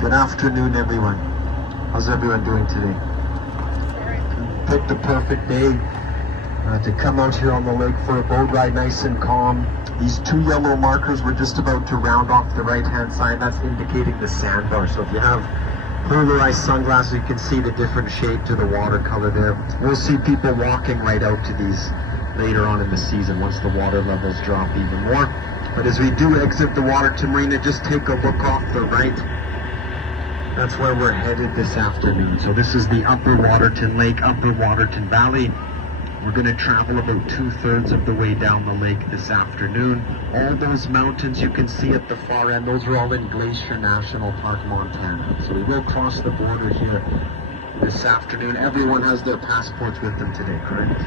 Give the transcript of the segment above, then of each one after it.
Good afternoon, everyone. How's everyone doing today? Picked the perfect day to come out here on the lake for a boat ride, nice and calm. These two yellow markers, we're just about to round off the right-hand side. That's indicating the sandbar. So if you have polarized sunglasses, you can see the different shade to the watercolor there. We'll see people walking right out to these later on in the season once the water levels drop even more. But as we do exit the Waterton Marina, just take a look off the right. That's where we're headed this afternoon. So this is the Upper Waterton Lake, Upper Waterton Valley. We're going to travel about 2/3 of the way down the lake this afternoon. All those mountains you can see at the far end, those are all in Glacier National Park, Montana. So we will cross the border here this afternoon. Everyone has their passports with them today, correct?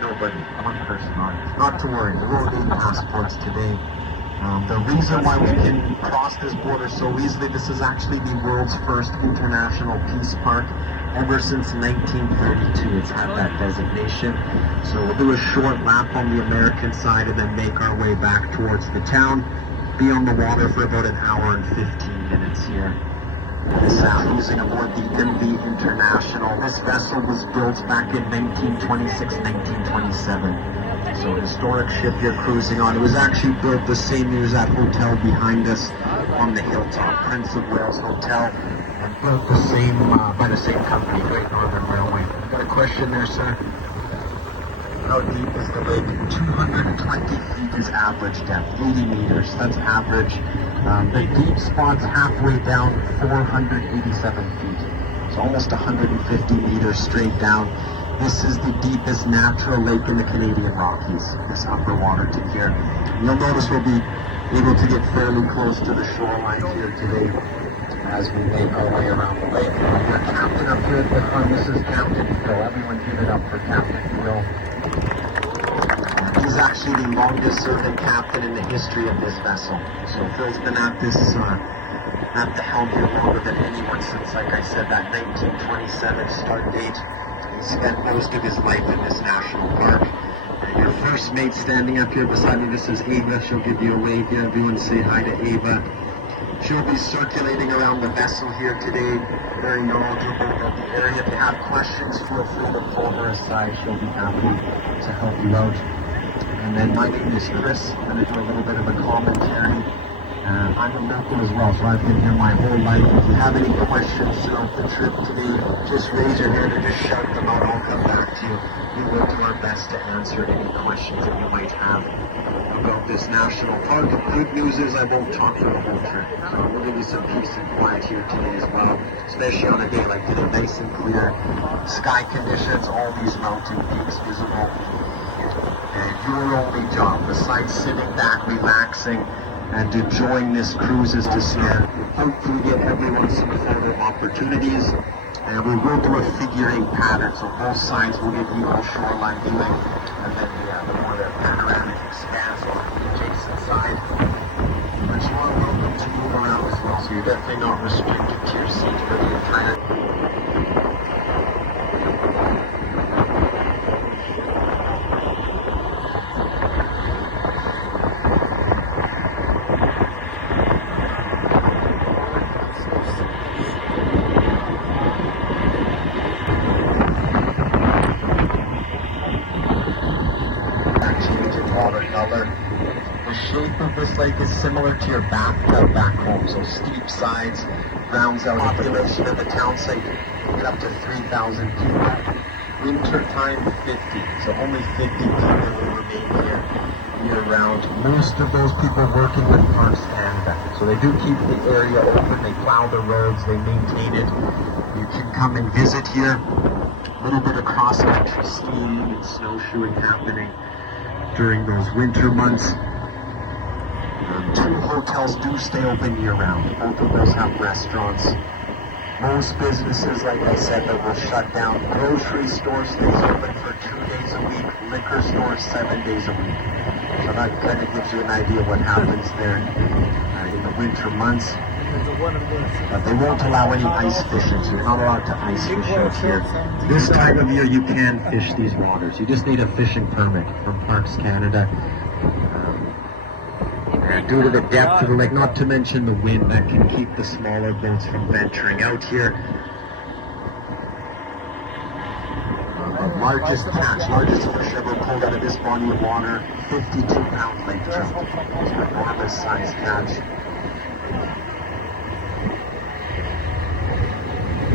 Nobody, one person not to worry, we won't need passports today. The reason why we can cross this border so easily, this is actually the world's first international peace park. Ever since 1932, it's had that designation. So we'll do a short lap on the American side and then make our way back towards the town. Be on the water for about an hour and 15 minutes here. This cruising aboard the MV International. This vessel was built back in 1926, 1927. So historic ship you're cruising on. It was actually built the same year as that hotel behind us on the hilltop, Prince of Wales Hotel, and built the same by the same company, Great Northern Railway. Got a question there, sir? How deep is the lake? 220 feet is average depth, 80 meters. That's average. The deep spot's halfway down, 487 feet. So almost 150 meters straight down. This is the deepest natural lake in the Canadian Rockies, this Upper Waterton here. You'll notice we'll be able to get fairly close to the shoreline here today as we make our way around the lake. Our captain up here at the front, this is Captain Phil. Everyone give it up for Captain Phil. He's actually the longest serving captain in the history of this vessel. So Phil's been at this at the helm here longer than anyone since, like I said, that 1927 start date. He spent most of his life in this national park. And your first mate standing up here beside me, this is Ava. She'll give you a wave here. Everyone say hi to Ava. She'll be circulating around the vessel here today, very knowledgeable about the area. If you have questions, feel free to pull her aside. She'll be happy to help you out. And then my name is Chris. I'm going to do a little bit of a commentary. I'm a local as well, so I've been here my whole life. If you have any questions throughout the trip today, just raise your hand or just shout them out. I'll come back to you. We will do our best to answer any questions that you might have about this national park. Good news is I won't talk for the whole trip. So we'll give you some peace and quiet here today as well, especially on a day like today, nice and clear. Sky conditions, all these mountain peaks visible. And your only job, besides sitting back, relaxing, and enjoying this cruise, is to hopefully get everyone some photo opportunities. And we will do a figure 8 pattern, so both sides will give you a shoreline viewing, and then the more the panoramic expands on the adjacent side. But you are welcome to move around as well, so you're definitely not restricted to your seat for the entire. The shape of this lake is similar to your bathtub back home, so steep sides, rounds out. Population of the town site, get up to 3,000 people. Winter time, 50, so only 50 people will remain here year-round. Most of those people working with Parks Canada, so they do keep the area open, they plow the roads, they maintain it. You can come and visit here. A little bit of cross-country skiing and snowshoeing happening during those winter months. 2 hotels do stay open year-round. Both of those have restaurants. Most businesses, like I said, that will shut down. Grocery store stays open for 2 days a week. Liquor store 7 days a week. So that kind of gives you an idea of what happens there in the winter months. They won't allow any ice fishing, so you're not allowed to ice fish out here. This time of year you can fish these waters. You just need a fishing permit from Parks Canada. due to the depth of the lake, not to mention the wind that can keep the smaller boats from venturing out here. Largest catch, largest fish ever pulled out of this body of water, 52-pound lake trout. It's an enormous size catch.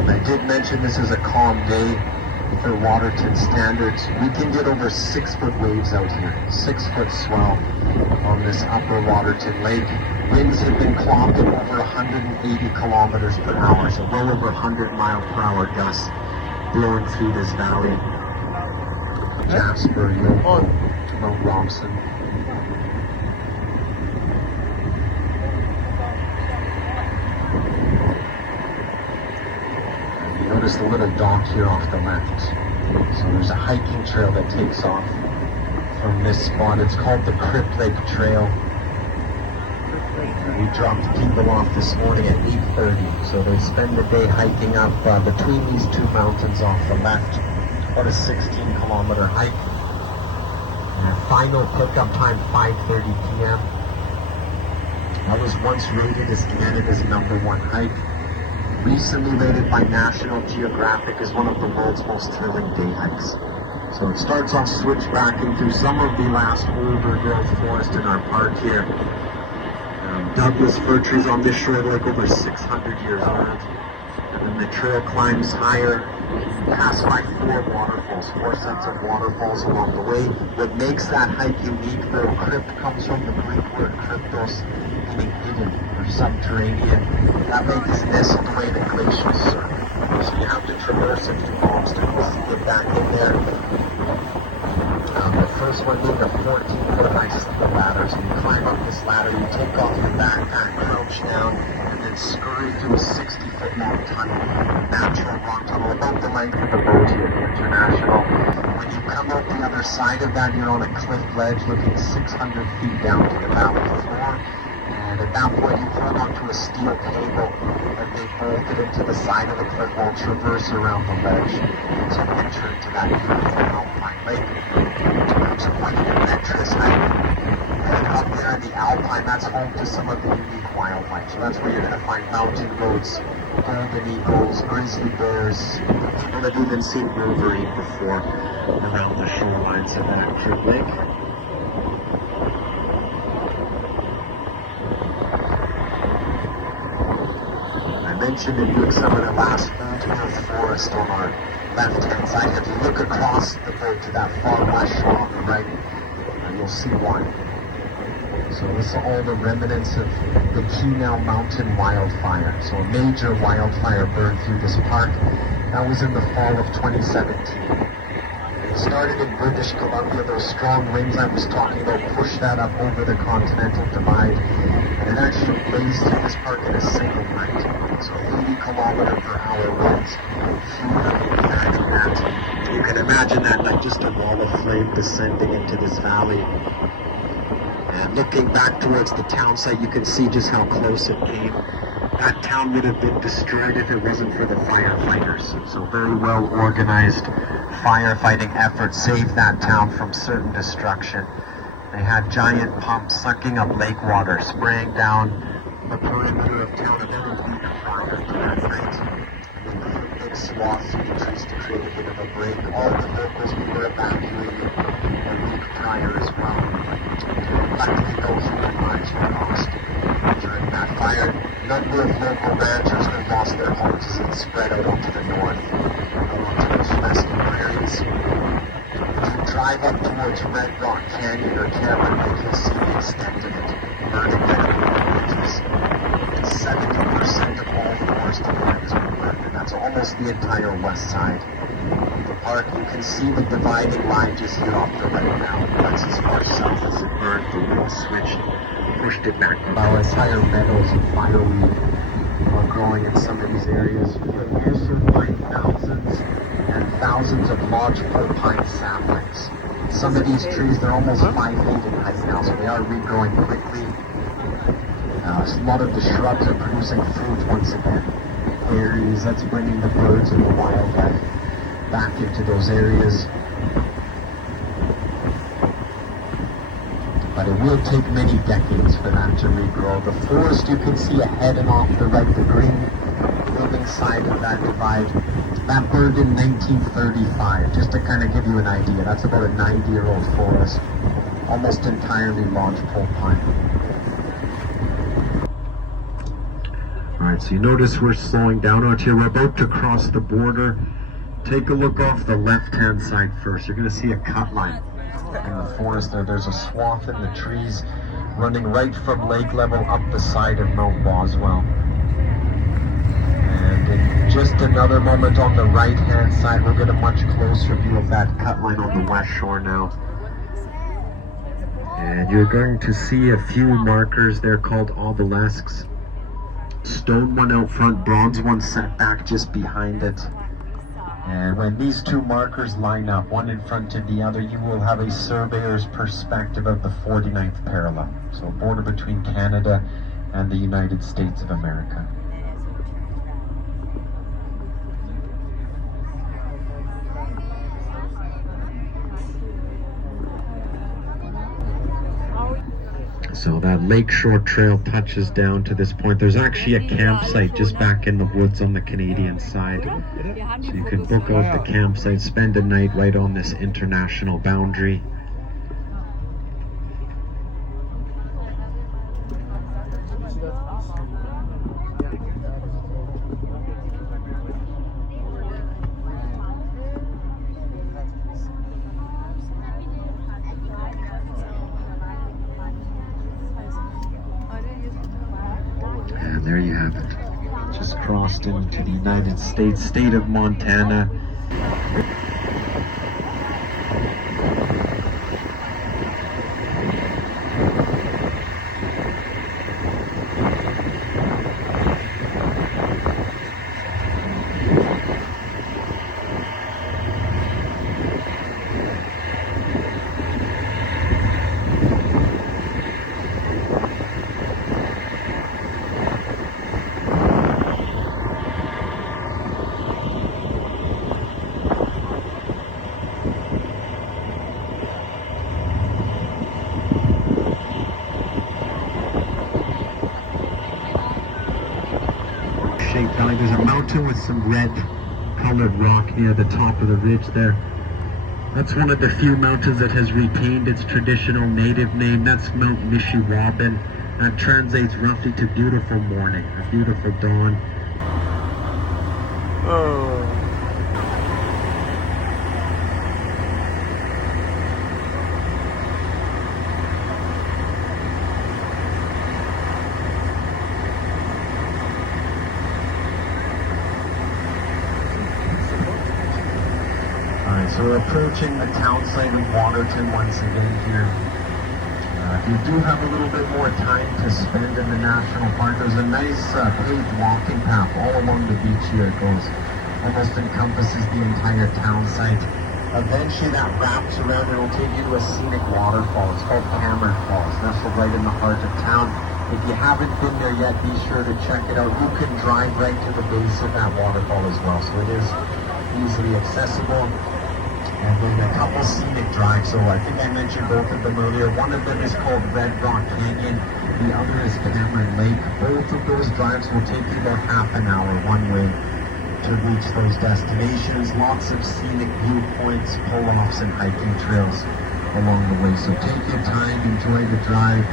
I did mention this is a calm day for Waterton standards. We can get over 6-foot waves out here, 6-foot swell on this Upper Waterton Lake. Winds have been clocking over 180 kilometers per hour, so well over 100 mile per hour gusts blowing through this valley. Jasper, Yoko, Mount Robson. And you notice the little dock here off the left. So there's a hiking trail that takes off from this spot. It's called the Crip Lake Trail. We dropped people off this morning at 8:30, so they spend the day hiking up between these two mountains off the left. About a 16-kilometer hike. And final pickup time, 5:30 p.m. I was once rated as Canada's #1 hike. Recently rated by National Geographic as one of the world's most thrilling day hikes. So it starts off switchbacking through some of the last older growth forest in our park here. Douglas fir trees on this shore like over 600 years old. And then the trail climbs higher, pass by 4 waterfalls, 4 sets of waterfalls along the way. What makes that hike unique, though, crypt comes from the Greek word cryptos, meaning hidden or subterranean. That lake is nestled away in a glacial cirque. So you have to traverse a few obstacles to get back in there. The first one being a 14-foot high steel ladder. So you climb up this ladder, you take off your backpack, crouch down, and then scurry through a 60-foot long tunnel, natural rock tunnel, about the length of the boat here, the International. When you come out the other side of that, you're on a cliff ledge looking 600 feet down to the valley floor. And at that point, you hold onto a steel cable that they bolted into the side of the cliff wall, traverse around the ledge. So enter into that beautiful alpine lake. It's quite an adventurous hike. And up there in the alpine, that's home to some of the unique wildlife. So that's where you're going to find mountain goats, golden eagles, grizzly bears. People have even seen wolverine before around the shorelines of that Crip Lake. I mentioned in Luke some of the last old forest on our left-hand side. If you look across the boat to that far west shore on the right, you'll see one. So this is all the remnants of the Keenel Mountain wildfire. So a major wildfire burned through this park. That was in the fall of 2017. It started in British Columbia. Those strong winds I was talking about pushed that up over the Continental Divide. And it actually blazed through this park in a single night. So 80 kilometer per hour winds. You can imagine that like just a wall of flame descending into this valley. And looking back towards the town site, you can see just how close it came. That town would have been destroyed if it wasn't for the firefighters. So very well organized firefighting efforts saved that town from certain destruction. They had giant pumps sucking up lake water, spraying down the perimeter of town, and then leaving a fire to that night. And they put big swaths of the trees to create a bit of a break. All the locals were evacuated a week prior as well. Luckily, no human lives were lost during that fire. A number of local ranchers had lost their homes as it spread out onto the north, onto those western areas. If you drive up towards Red Rock Canyon or Cameron Lake, you'll see the extent of it, burning edible ridges. 70% of all forested lands were burned, and that's almost the entire west side of the park. You can see the dividing line just here off the right now. That's as far south as it burned. The wind switched, pushed it back. Our entire meadows and fireweed are growing in some of these areas. You also find thousands and thousands of lodgepole pine saplings. Some of these trees, they're almost 5 feet in height now, so they are regrowing quickly. A lot of the shrubs are producing fruit once again. Berries, that's bringing the birds and the wildlife back into those areas. but it will take many decades for that to regrow. The forest you can see ahead and off the right, the green building side of that divide, that burned in 1935, just to kind of give you an idea. That's about a 90-year-old forest, almost entirely lodgepole pine. Alright, so you notice we're slowing down out here. We're about to cross the border. Take a look off the left-hand side first. You're going to see a cut line in the forest there. There's a swath in the trees running right from lake level up the side of Mount Boswell. And in just another moment on the right-hand side, we'll get a much closer view of that cut line on the west shore now. And you're going to see a few markers there called obelisks. Stone one out front, bronze one set back just behind it. And when these two markers line up, one in front of the other, you will have a surveyor's perspective of the 49th parallel. So a border between Canada and the United States of America. So that lakeshore trail touches down to this point. There's actually a campsite just back in the woods on the Canadian side. So you can book out the campsite, spend a night right on this international boundary. And there you have it. Just crossed into the United States, state of Montana. Valley. There's a mountain with some red colored rock near the top of the ridge there. That's one of the few mountains that has retained its traditional native name. That's Mount Nishiwabin. That translates roughly to beautiful morning, a beautiful dawn. So we're approaching the town site of Waterton once again here. If you do have a little bit more time to spend in the national park, there's a nice paved walking path all along the beach here. It goes, almost encompasses the entire town site. Eventually that wraps around and will take you to a scenic waterfall. It's called Cameron Falls, nestled right in the heart of town. If you haven't been there yet, be sure to check it out. You can drive right to the base of that waterfall as well, so it is easily accessible. And then a couple scenic drives, so I think I mentioned both of them earlier. One of them is called Red Rock Canyon, the other is Cameron Lake. Both of those drives will take you about half an hour one way to reach those destinations. Lots of scenic viewpoints, pull-offs, and hiking trails along the way. So take your time, enjoy the drive.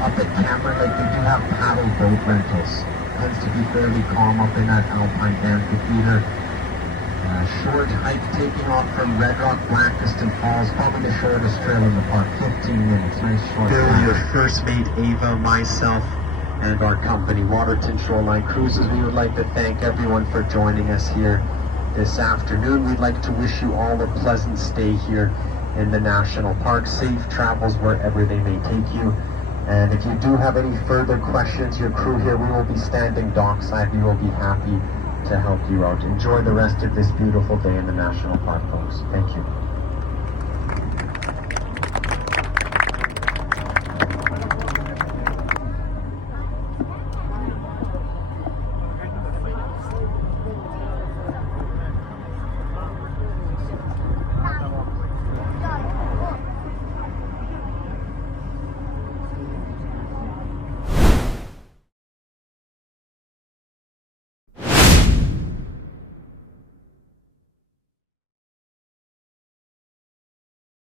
Up at Cameron Lake, they do have paddle boat rentals. Tends to be fairly calm up in that alpine amphitheater. Short hike taking off from Red Rock, Blackiston Falls, probably the shortest trail in the park, 15 minutes, nice short. Your first mate Ava, myself, and our company, Waterton Shoreline Cruises, we would like to thank everyone for joining us here this afternoon. We'd like to wish you all a pleasant stay here in the national park, safe travels wherever they may take you. And if you do have any further questions, your crew here, we will be standing dockside. We will be happy to help you out. Enjoy the rest of this beautiful day in the national park, folks. Thank you.